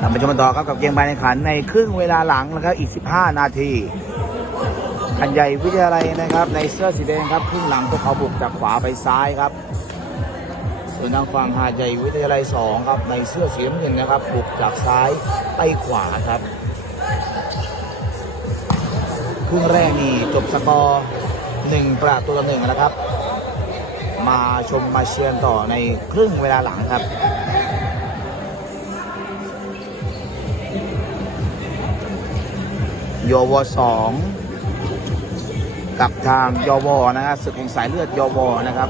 เราไปชมกันต่อครับกับเกมการแข่งขันในครึ่งเวลาหลังนะครับอีก 15 นาทีขันใหญ่วิทยาลัยนะครับ ในเสื้อสีแดงครับครึ่งหลังพวกเขาบุกจากขวาไปซ้ายครับ ส่วนทางฝั่งหาดใหญ่วิทยาลัย 2 ครับ ในเสื้อสีน้ำเงินนะครับบุกจากซ้ายไปขวาครับครึ่งแรกนี่จบสกอร์หนึ่งประตูต่อหนึ่งนะครับ มาชมมาเชียร์ต่อในครึ่งเวลาหลังครับ ยวสองกับทางยวนะครับศึกแห่งสายเลือดยวนะครับ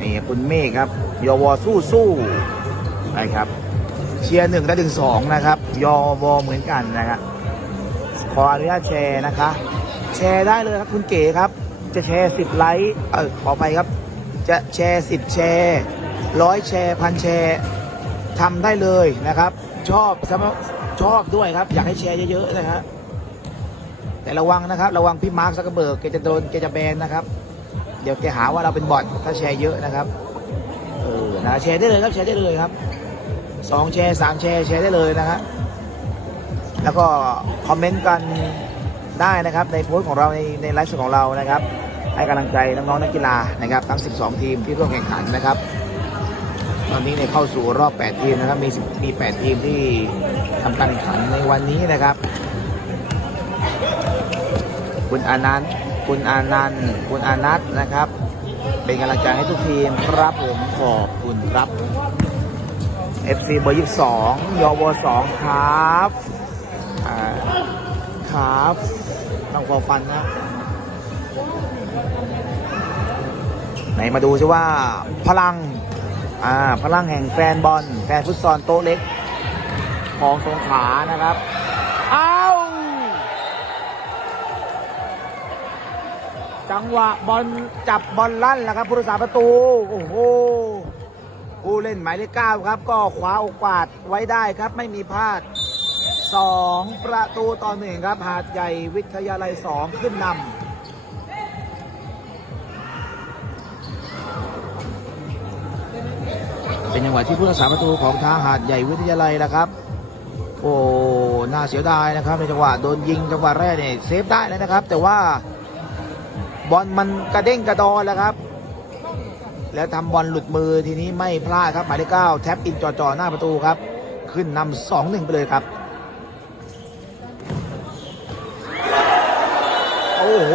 นี่คุณเมฆครับยวสู้สู้นะครับเชียร์หนึ่งและถึงสองนะครับยวเหมือนกันนะครับขออนุญาตแชร์นะคะ แชร์ได้เลยครับคุณเก๋ครับ จะแชร์สิบไลค์เออขอไปครับ จะแชร์สิบแชร์ร้อยแชร์พันแชร์ทำได้เลยนะครับ ชอบชอบด้วยครับ อยากให้แชร์เยอะๆนะครับ แต่ระวังนะครับ ระวังพี่มาร์คซักเกร์เบิร์กแกจะโดนแกจะแบนนะครับ เดี๋ยวแกหาว่าเราเป็นบอทถ้าแชร์เยอะนะครับเออนะแชร์ได้เลยครับแชร์ได้เลยครับสองแชร์สามแชร์แชร์ได้เลยนะฮะแล้วก็คอมเมนต์กันได้นะครับในโพสต์ของเราในในไลฟ์สดของเรานะครับ ให้กำลังใจน้องๆนักกีฬานะครับทั้ง 12 ทีมที่ร่วมแข่งขันนะครับ ตอนนี้เนี่ยเข้าสู่รอบ 8 ทีมนะครับมีมี 8 ทีมที่ทำการแข่งขันในวันนี้นะครับ คุณอานันต์คุณอานันต์คุณอานัทนะครับ เป็นกำลังใจให้ทุกทีมครับผมขอบคุณครับ FC เบอร์22ยอว2ครับอ่าครับต้องฟอฟันนะไหนมาดูซิว่าพลังอ่าพลังแห่งแฟนบอล แฟนฟุตซอลโต๊ะเล็กของสงขานะครับ จังหวะบอลจับบอลลั่นแล้วครับผู้รักษาประตูโอ้โหผู้เล่นหมายเลขเก้าครับ ก็คว้าโอกาสไว้ได้ครับไม่มีพลาดสองประตูต่อหนึ่งครับ หาดใหญ่วิทยาลัยสองขึ้นนำเป็นจังหวะที่ผู้รักษาประตูของทางหาดใหญ่วิทยาลัยนะครับ โอ้น่าเสียดายนะครับในจังหวะโดนยิงจังหวะแรกเนี่ยเซฟได้แล้วนะครับ แต่ว่า บอลมันกระเด้งกระดอนแล้วครับ แล้วทำบอลหลุดมือทีนี้ไม่พลาดครับหมายเลขเก้าแท็บอินจ่อๆหน้าประตูครับ ขึ้นนำสองหนึ่งไปเลยครับ โอ้โห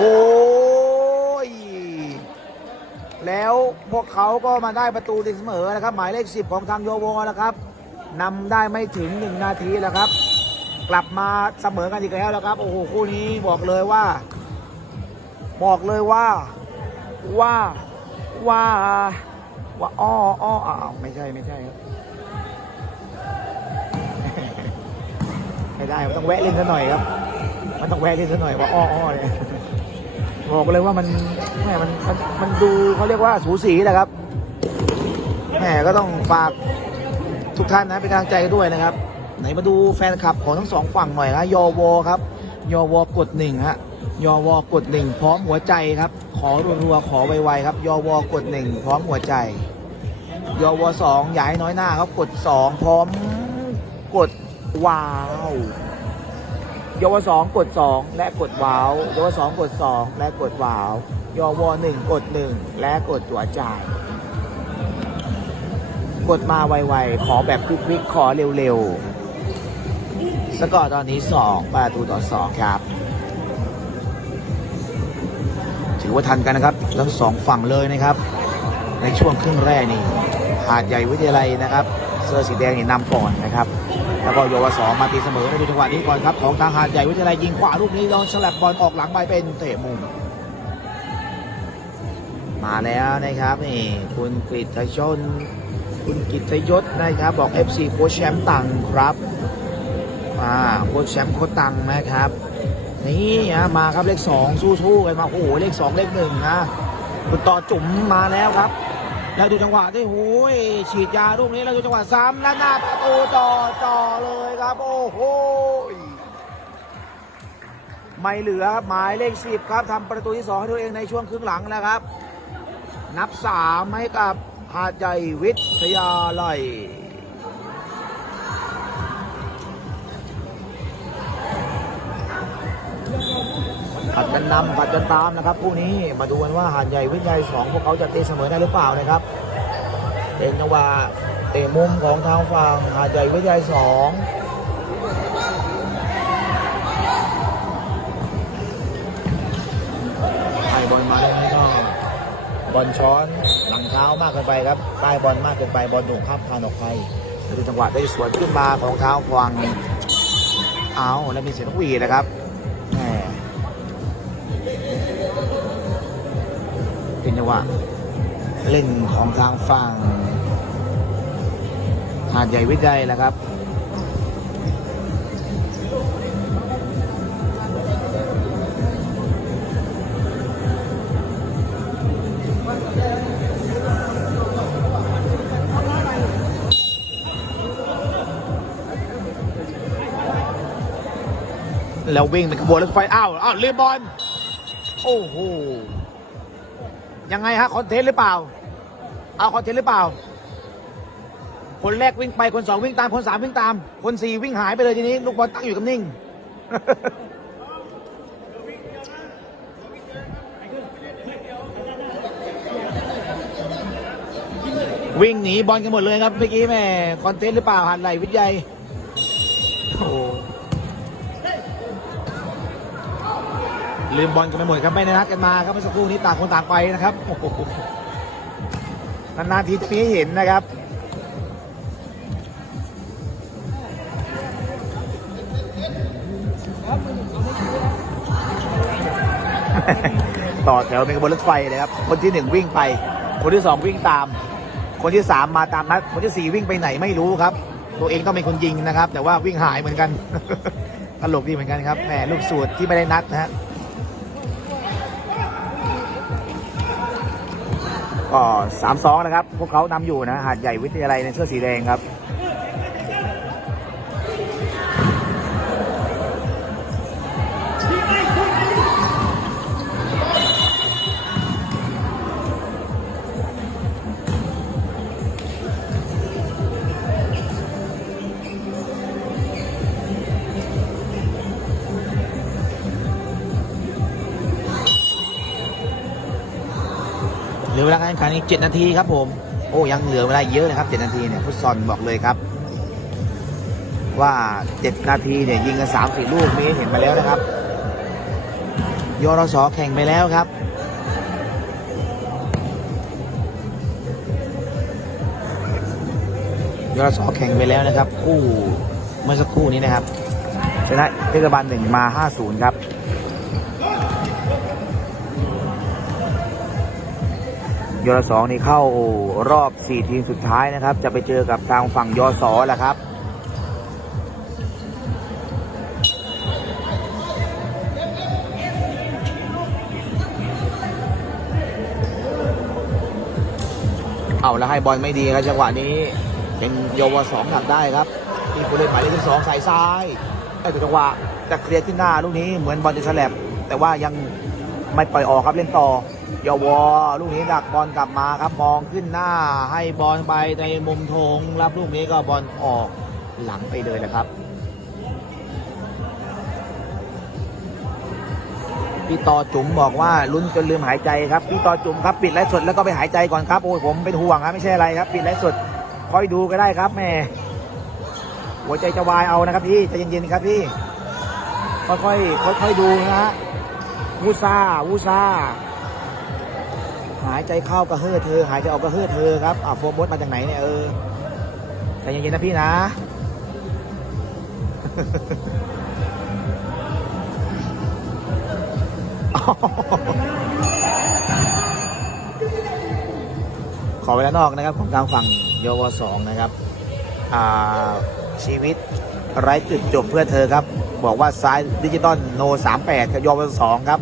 แล้วพวกเขาก็มาได้ประตูตีเสมอนะครับ หมายเลข10ของทางโยโวนะครับนำได้ไม่ถึง1นาทีแล้วครับ กลับมาเสมอกันอีกแล้วแล้วครับ โอ้โหคู่นี้บอกเลยว่า บอกเลยว่าว่าว่าว่าอ้ออ้ออ้าวไม่ใช่ไม่ใช่ครับไม่ได้มันต้องแวะเล่นซะหน่อยครับ มันต้องแวะเล่นซะหน่อยว่าอ้ออ้อเนี่ยบอกเลยว่ามันแหมมันมันมันดูเขาเรียกว่าสูสีแหละครับแหมก็ต้องฝากทุกท่านนะเป็นกำลังใจด้วยนะครับ ไหนมาดูแฟนคลับของทั้งสองฝั่งหน่อยนะยอวอครับ ยอวอกดหนึ่งฮะยอวอกดหนึ่งพร้อมหัวใจครับ ขอรัวๆขอไวๆครับยอวอกดหนึ่งพร้อมหัวใจยอวอสองย่าให้น้อยหน้าครับกดสองพร้อมกดว้าวยอวสองกดสองและกดว้าวยอวสองกดสองและกดว้าวยอวหนึ่งกดหนึ่งและกดตัวใจกดมาไวๆขอแบบควิกๆขอเร็วๆ สกอร์ตอนนี้สองประตูต่อสองครับ ถือว่าทันกันนะครับ ทั้งสองฝั่งเลยนะครับ ในช่วงครึ่งแรกนี่หาดใหญ่วิทยาลัยนะครับ เสื้อสีแดงนี่นำก่อนนะครับ แล้วก็โยวสองมาตีเสมอในจังหวะนี้ก่อนครับ ของทางหาดใหญ่วิทยาลัยยิงขวาลูกนี้ลองฉลับบอลออกหลังไปเป็นเตะมุมมาแล้วนะครับนี่คุณกฤษชน คุณกิตยศนะครับ บอก FC โค้ชแชมป์ตังครับ อ่าโค้ชแชมป์โค้ชตังนะครับ นี่นะมาครับเลขสองสู้ๆกันมาโอ้โหเลขสองเลขหนึ่งนะคุณต่อจุ๋มมาแล้วครับ แล้วดูจังหวะที่โอ้ยฉีดยาลูกนี้แล้วดูจังหวะซ้ำและหน้าประตูจ่อจ่อเลยครับโอ้โหไม่เหลือหมายเลขสิบครับทำประตูที่สองให้ตัวเองในช่วงครึ่งหลังแล้วครับ นับสามให้กับหาดใหญ่วิทยาลัย ผัดกันนำผัดกันตามนะครับคู่นี้มาดูกันว่าหาดใหญ่วิทยาสองพวกเขาจะตีเสมอได้หรือเปล่านะครับเป็นจังหวะเตะมุมของทางฝั่งหาดใหญ่วิทยาสองให้บอลมาได้ไหมก็บอลช้อนหลังเท้ามากเกินไปครับใต้บอลมากเกินไปบอลหนุ่มข้ามคานออกไปดูจังหวะได้สวนขึ้นมาของเท้าฝั่งเอาแล้วมีเสียงวีนะครับ เป็นจังหวะเล่นของทางฝั่งหาดใหญ่วิจัยแหละครับแล้ววิ่งเป็นขบวนรถไฟ อ้าว อ้าวลืมบอล โอ้โห ยังไงฮะคอนเทนต์หรือเปล่า เอาคอนเทนต์หรือเปล่า คนแรกวิ่งไปคนสองวิ่งตามคนสามวิ่งตาม คนสี่วิ่งหายไปเลยทีนี้ ลูกบอลตั้งอยู่กับนิ่งวิ่งหนีบอลกันหมดเลยครับเมื่อกี้แม่คอนเทนต์หรือเปล่าหันไหลวิทยาโอ้ ลืมบอลกันไปหมดครับไม่ได้นัดกันมาครับเมื่อสักครู่นี้ต่างคนต่างไปนะครับนานๆทีจะมีให้เห็นนะครับต่อแถวเป็นขบวนรถไฟเลยครับ คนที่หนึ่งวิ่งไป คนที่สองวิ่งตาม คนที่สามมาตามนัด คนที่สี่วิ่งไปไหนไม่รู้ครับ ตัวเองต้องเป็นคนยิงนะครับ แต่ว่าวิ่งหายเหมือนกันตลกดีเหมือนกันครับ แหมลูกสูตรที่ไม่ได้นัดนะฮะ ก็สามสองนะครับ พวกเขานำอยู่นะหาดใหญ่วิทยาลัยในเสื้อสีแดงครับ เหลือเวลาการแข่งขันอีก7นาทีครับผม โอ้ยังเหลือเวลาเยอะนะครับ7นาทีเนี่ยฟุตซอลบอกเลยครับ ว่า7นาทีเนี่ยยิงกัน3 4ลูกมีเห็นมาแล้วนะครับยรสแข่งไปแล้วครับยรสแข่งไปแล้วนะครับ คู่เมื่อสักครู่นี้นะครับชนะเทศบาลหนึ่งมา 5-0 ครับ ยศสองนี่เข้ารอบ 4 ทีมสุดท้ายนะครับ จะไปเจอกับทางฝั่งยศแหละครับเอาแล้วให้บอลไม่ดีครับจังหวะนี้ เป็นยวสองหนักได้ครับนี่ผู้เล่นหมายเลขที่สองสายซ้ายไอ้จังหวะจะเคลียร์ขึ้นหน้าลูกนี้เหมือนบอลจะแฉลบแต่ว่ายังไม่ปล่อยออกครับเล่นต่อ ยาวลูกนี้ดักบอลกลับมาครับมองขึ้นหน้าให้บอลไปในมุมธงรับลูกนี้ก็บอลออกหลังไปเลยนะครับพี่ต่อจุ๋มบอกว่าลุ้นจนลืมหายใจครับพี่ต่อจุ๋มครับปิดไลฟ์สดแล้วก็ไปหายใจก่อนครับโอ้ยผมเป็นห่วงครับไม่ใช่อะไรครับ ปิดไลฟ์สดคอยดูก็ได้ครับแม่หัวใจจะวายเอานะครับพี่ใจเย็นๆครับพี่ค่อยๆค่อยๆดูนะฮะวูซ่าวูซ่า หายใจเข้าก็เฮือเธอ หายใจออกก็เฮือเธอครับอ่าโฟมดมาจากไหนเนี่ยเออใจเย็นๆนะพี่นะ ขอเวลานอกนะครับของทางฝั่งยวสองนะครับ ชีวิตไร้จุดจบเพื่อเธอครับ บอกว่าซ้ายดิจิตอลโน 38กับเยวสองครับ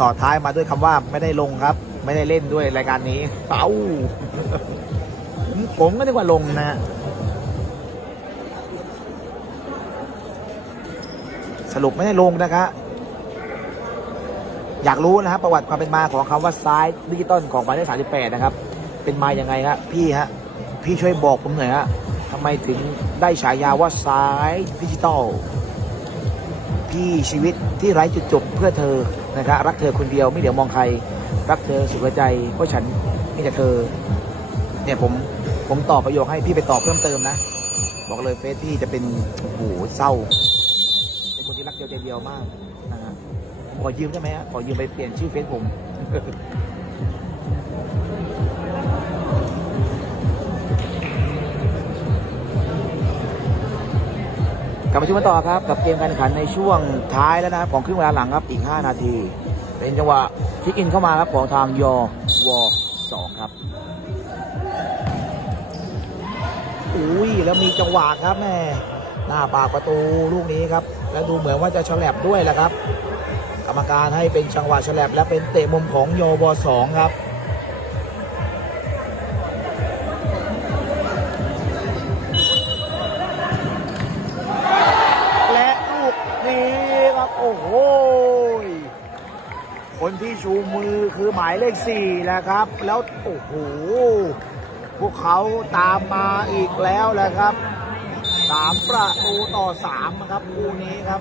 ต่อท้ายมาด้วยคำว่าไม่ได้ลงครับ ไม่ได้เล่นด้วยรายการนี้เอ้าผมก็นึกว่าลงนะฮะสรุปไม่ได้ลงนะครับอยากรู้นะครับประวัติความเป็นมาของคำว่าซ้ายดิจิตอลของหมายเลข38นะครับ เป็นมาอย่างไงครับพี่ฮะพี่ช่วยบอกผมหน่อยฮะทำไมถึงได้ฉายาว่าซ้ายดิจิตอลพี่ชีวิตที่ไร้จุดจบเพื่อเธอนะครับรักเธอคนเดียวไม่เหลียวมองใคร รักเธอสุดหัวใจเพราะฉันมีแต่เธอ เนี่ยผมผมตอบประโยคให้พี่ไปตอบเพิ่มเติมนะ บอกเลยเฟซพี่จะเป็นโอ้โหเศร้าเป็นคนที่รักเดียวใจเดียวมากนะฮะขอยืมได้ไหมฮะขอยืมไปเปลี่ยนชื่อเฟซผมกลับมาชมกันต่อครับ กับเกมการแข่งขันในช่วงท้ายแล้วนะครับของครึ่งเวลาหลังครับอีก 5 นาที เป็นจังหวะคิกอินเข้ามาครับของทางยอวอสองครับอุ้ยแล้วมีจังหวะครับแม่หน้าปากประตูลูกนี้ครับ แล้วดูเหมือนว่าจะฉลับด้วยแหละครับ กรรมการให้เป็นจังหวะฉลับและเป็นเตะมุมของยอวอสองครับ คนที่ชูมือคือหมายเลขสี่แหละครับ แล้วโอ้โหพวกเขาตามมาอีกแล้วแหละครับสามประตูต่อสามครับคู่นี้ครับ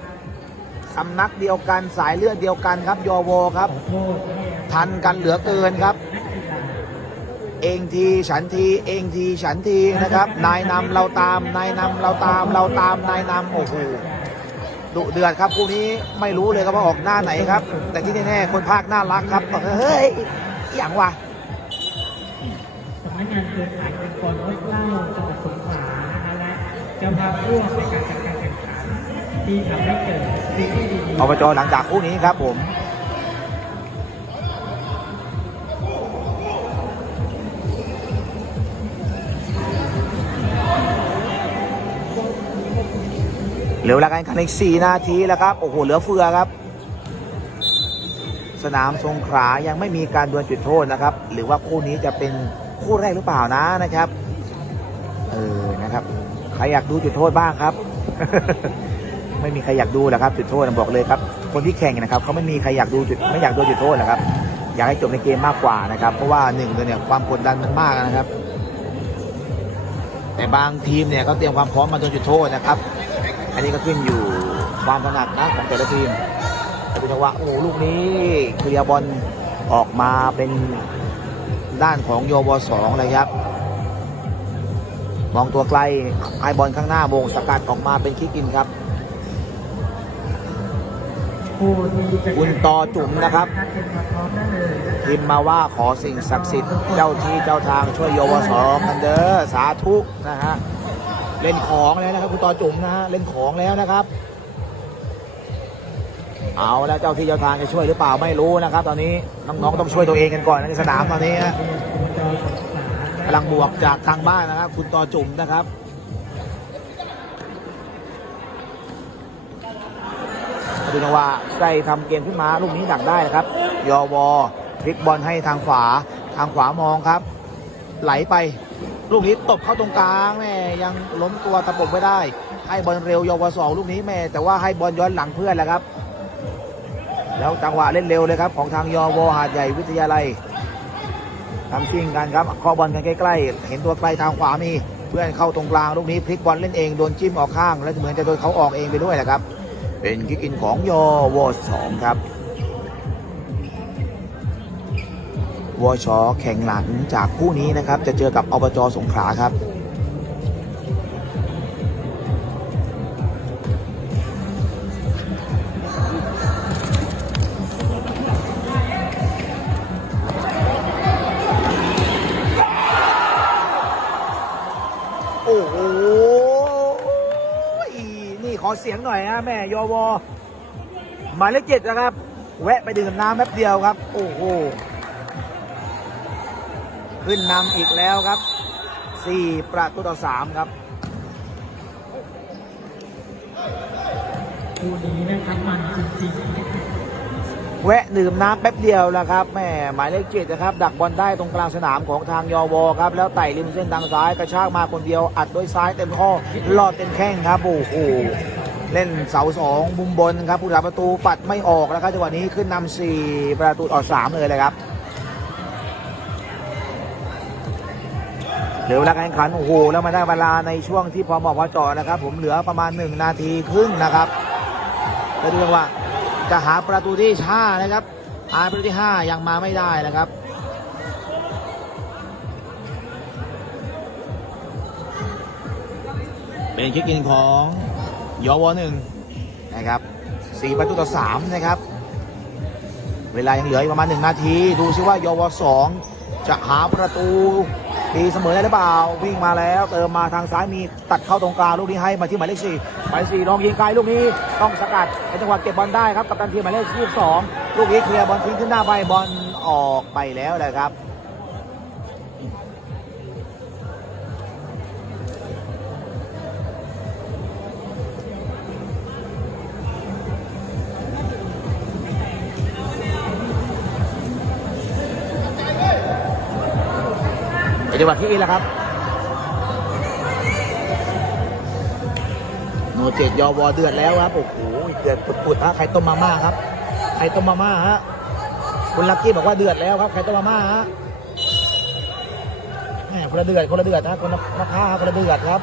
สำนักเดียวกันสายเลือดเดียวกันครับยอวครับ ทันกันเหลือเกินครับ เองทีฉันทีเองทีฉันทีนะครับ นายนำเราตามนายนำเราตามเราตามนายนำโอ้โห ดุเดือดครับคู่นี้ไม่รู้เลยครับว่าออกหน้าไหนครับ แต่ที่แน่ๆคนภาคน่ารักครับเฮ้ยอย่างวะสำนักงานเครือข่ายองค์กรวัดเล่าจังหวัดสงขลานะคะและจะพาพร่วมในการจัดการแข่งขันที่ทำให้เกิดสิ่งที่ดีๆอบจหลังจากคู่นี้ครับผม ลือเวลาการแข่งขันอีก 4 นาทีแล้วครับ โอ้โห เหลือเฟือครับ สนามสงขลายังไม่มีการดวลจุดโทษนะครับ หรือว่าคู่นี้จะเป็นคู่แรกหรือเปล่านะนะครับ เออ นะครับ ใครอยากดูจุดโทษบ้างครับ ไม่มีใครอยากดูหรอครับจุดโทษบอกเลยครับ คนที่แข่งนะครับเขาไม่มีใครอยากดูจุดไม่อยากดูจุดโทษหรอกครับ อยากให้จบในเกมมากกว่านะครับ เพราะว่าหนึ่งเลยเนี่ยความกดดันมันมากนะครับ แต่บางทีมเนี่ยเขาเตรียมความพร้อมมาโดนจุดโทษนะครับ อันนี้ก็ขึ้นอยู่ความถนัดนะของแต่ละทีมแต่เป็นจังหวะโอ้ลูกนี้เคลียร์บอลออกมาเป็นด้านของโยบสองเลยครับ มองตัวไกลไอบอลข้างหน้าโมงสกัดออกมาเป็นคิกอินครับคุณต่อจุ๋มนะครับพิมพ์มาว่าขอสิ่งศักดิ์สิทธิ์เจ้าที่เจ้าทางช่วยโยวสองกันเด้อสาธุนะฮะ เล่นของแล้วนะครับคุณต่อจุ๋มนะฮะเล่นของแล้วนะครับ เอาแล้วเจ้าที่เจ้าทางจะช่วยหรือเปล่าไม่รู้นะครับ ตอนนี้น้องๆต้องช่วยตัวเองกันก่อนนะในสนามตอนนี้ฮะกำลังบวกจากทางบ้านนะครับ คุณต่อจุ๋มนะครับดูนะว่าใส่ทำเกมขึ้นมาลูกนี้ดักได้นะครับ ยอวอพลิกบอลให้ทางขวา ทางขวามองครับ ไหลไป ลูกนี้ตบเข้าตรงกลางแม่ยังล้มตัวตะปบไม่ได้ ให้บอลเร็วยอวสองลูกนี้แม่แต่ว่าให้บอลย้อนหลังเพื่อนแหละครับ แล้วจังหวะเล่นเร็วเลยครับ ของทางยอวหาดใหญ่วิทยาลัยทำชิงกันครับเคาะบอลกันใกล้ๆ เห็นตัวไกลทางขวามีเพื่อนเข้าตรงกลางลูกนี้พลิกบอลเล่นเองโดนจิ้มออกข้าง แล้วเหมือนจะโดนเขาออกเองไปด้วยแหละครับ เป็นคิกอินของยอวสองครับ วชแข่งหลังจากคู่นี้นะครับ จะเจอกับอบจสงขลาครับโอ้โห นี่ขอเสียงหน่อยนะแม่ยอวอหมายเลขเจ็ดนะครับ แวะไปดื่มน้ำแป๊บเดียวครับ โอ้โห ขึ้นนำอีกแล้วครับ 4 ประตูต่อ 3 ครับคู่นี้นะครับมันจริงแวะดื่มน้ำแป๊บเดียวแล้วครับแม่หมายเลขเจ็ดนะครับ ดักบอลได้ตรงกลางสนามของทางยอวอครับ แล้วไต่ริมเส้นทางซ้ายกระชากมาคนเดียว อัดด้วยซ้ายเต็มข้อลอดเต็มแข้งครับโอ้โหเล่นเสาสองมุมบนครับผู้รักประตูปัดไม่ออกแล้วครับจังหวะนี้ขึ้นนำสี่ประตูต่อสามเลยเลยครับ เหลือเวลาการแข่งขันโอ้โหแล้วมาได้เวลาในช่วงที่พอเหมาะพอเจาะนะครับ ผมเหลือประมาณ 1 นาทีครึ่งนะครับแล้วดูจังหวะจะหาประตูที่ห้านะครับหาประตูที่ห้ายังมาไม่ได้นะครับเป็นคิกอินของยอวหนึ่งนะครับสี่ประตูต่อสามนะครับ เวลายังเหลืออีกประมาณหนึ่งนาที ดูซิว่ายอวสองจะหาประตู ตีเสมอได้หรือเปล่า วิ่งมาแล้วเติมมาทางซ้ายมีตัดเข้าตรงกลางลูกนี้ให้มาที่หมายเลขสี่หมายเลขสี่ลองยิงไกลลูกนี้ต้องสกัดในจังหวะเก็บบอลได้ครับกับตันทีหมายเลขยี่สิบสองลูกนี้เคลียร์บอลทิ้งขึ้นหน้าไปบอลออกไปแล้วนะครับ เป็นจังหวะที่อีแล้วครับโนเจตยอวอเดือดแล้วครับโอ้โหเดือดปุดๆฮะใครต้มมาม่าครับใครต้มมาม่าฮะคุณลักกี้บอกว่าเดือดแล้วครับใครต้มมาม่าฮะแหมคนละเดือดคนละเดือดนะคนละมะพร้าคนละเดือดครับ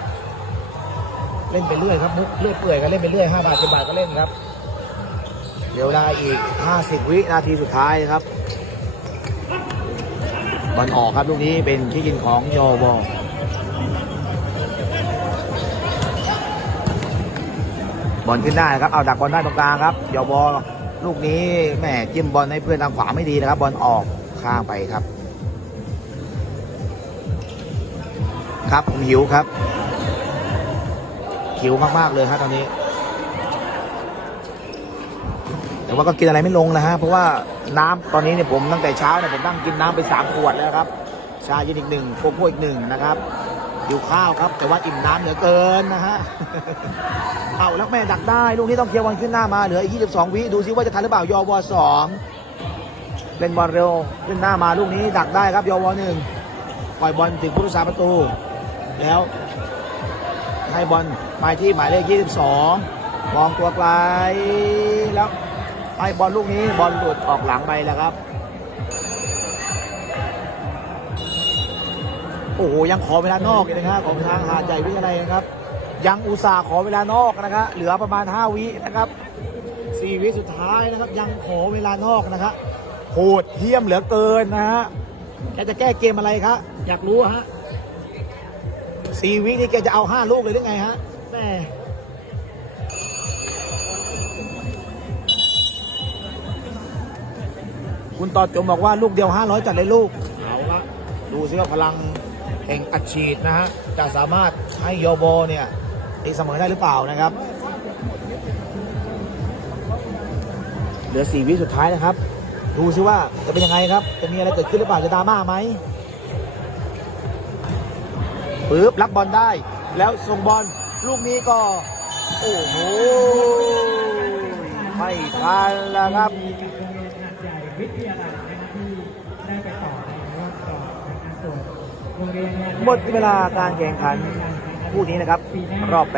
เล่นไปเรื่อยครับมุกเลื่อยเปื่อยกันเล่นไปเรื่อยห้าบาทสิบบาทก็เล่นครับ เดี๋ยวได้อีกห้าสิบวินาทีสุดท้ายครับ บอลออกครับลูกนี้เป็นที่กินของยอบอบอลขึ้นได้ครับ เอาดักบอลได้ตรงกลางครับยอบอลูกนี้แหมจิ้มบอลให้เพื่อนทางขวาไม่ดีนะครับ บอลออกข้างไปครับ ครับผมหิวครับหิวมากๆเลยครับตอนนี้ แต่ว่าก็กินอะไรไม่ลงนะฮะเพราะว่าน้ำตอนนี้เนี่ยผมตั้งแต่เช้าเนี่ยผมนั่งกินน้ำไปสามขวดแล้วครับ ชาเย็นอีกหนึ่งโกโก้อีกหนึ่งนะครับอยู่ข้าวครับ แต่ว่าอิ่มน้ำเหลือเกินนะฮะเอาแล้วแม่ดักได้ลูกนี้ต้องเคลียร์บอลขึ้นหน้ามาเหลืออีก 22 วิดูซิว่าจะทันหรือเปล่ายอวสองเล่นบอลเร็วขึ้นหน้ามาลูกนี้ดักได้ครับยอวหนึ่งปล่อยบอลถึงผู้รักษาประตู แล้วให้บอลมาที่หมายเลข 22 มองตัวไกลแล้ว ให้บอลลูกนี้บอลหลุดออกหลังไปแล้วครับ โอ้โหยังขอเวลานอกอีกนะครับของทางหาดใหญ่วิทยาลัยนะครับ ยังอุตส่าห์ขอเวลานอกนะครับเหลือประมาณ 5 วินะครับ4วิสุดท้ายนะครับ ยังขอเวลานอกนะครับโหดเหี้ยมเหลือเกินนะฮะแกจะแก้เกมอะไรครับอยากรู้ฮะสี่วินี่แกจะเอาห้าลูกเลยหรือไงฮะแม่ คุณต่อจมบอกว่าลูกเดียว 500 จัดเลยลูก เอาละดูซิว่าพลังแห่งอัดฉีดนะฮะ จะสามารถให้โยโบเนี่ยตีเสมอได้หรือเปล่านะครับ เหลือ 4 วิสุดท้ายนะครับ ดูซิว่าจะเป็นยังไงครับ จะมีอะไรเกิดขึ้นหรือเปล่าจะดราม่าไหมปึ๊บรับบอลได้ แล้วส่งบอลลูกนี้ก็ โอ้โหไม่ทันแล้วครับ วิทยาลัยนะครับที่ได้ไปต่อในรอบต่อนะครับส่วนโรงเรียนหาดใญ่หมดเวลาการแข่งขันคู่นี้นะครับ รอบ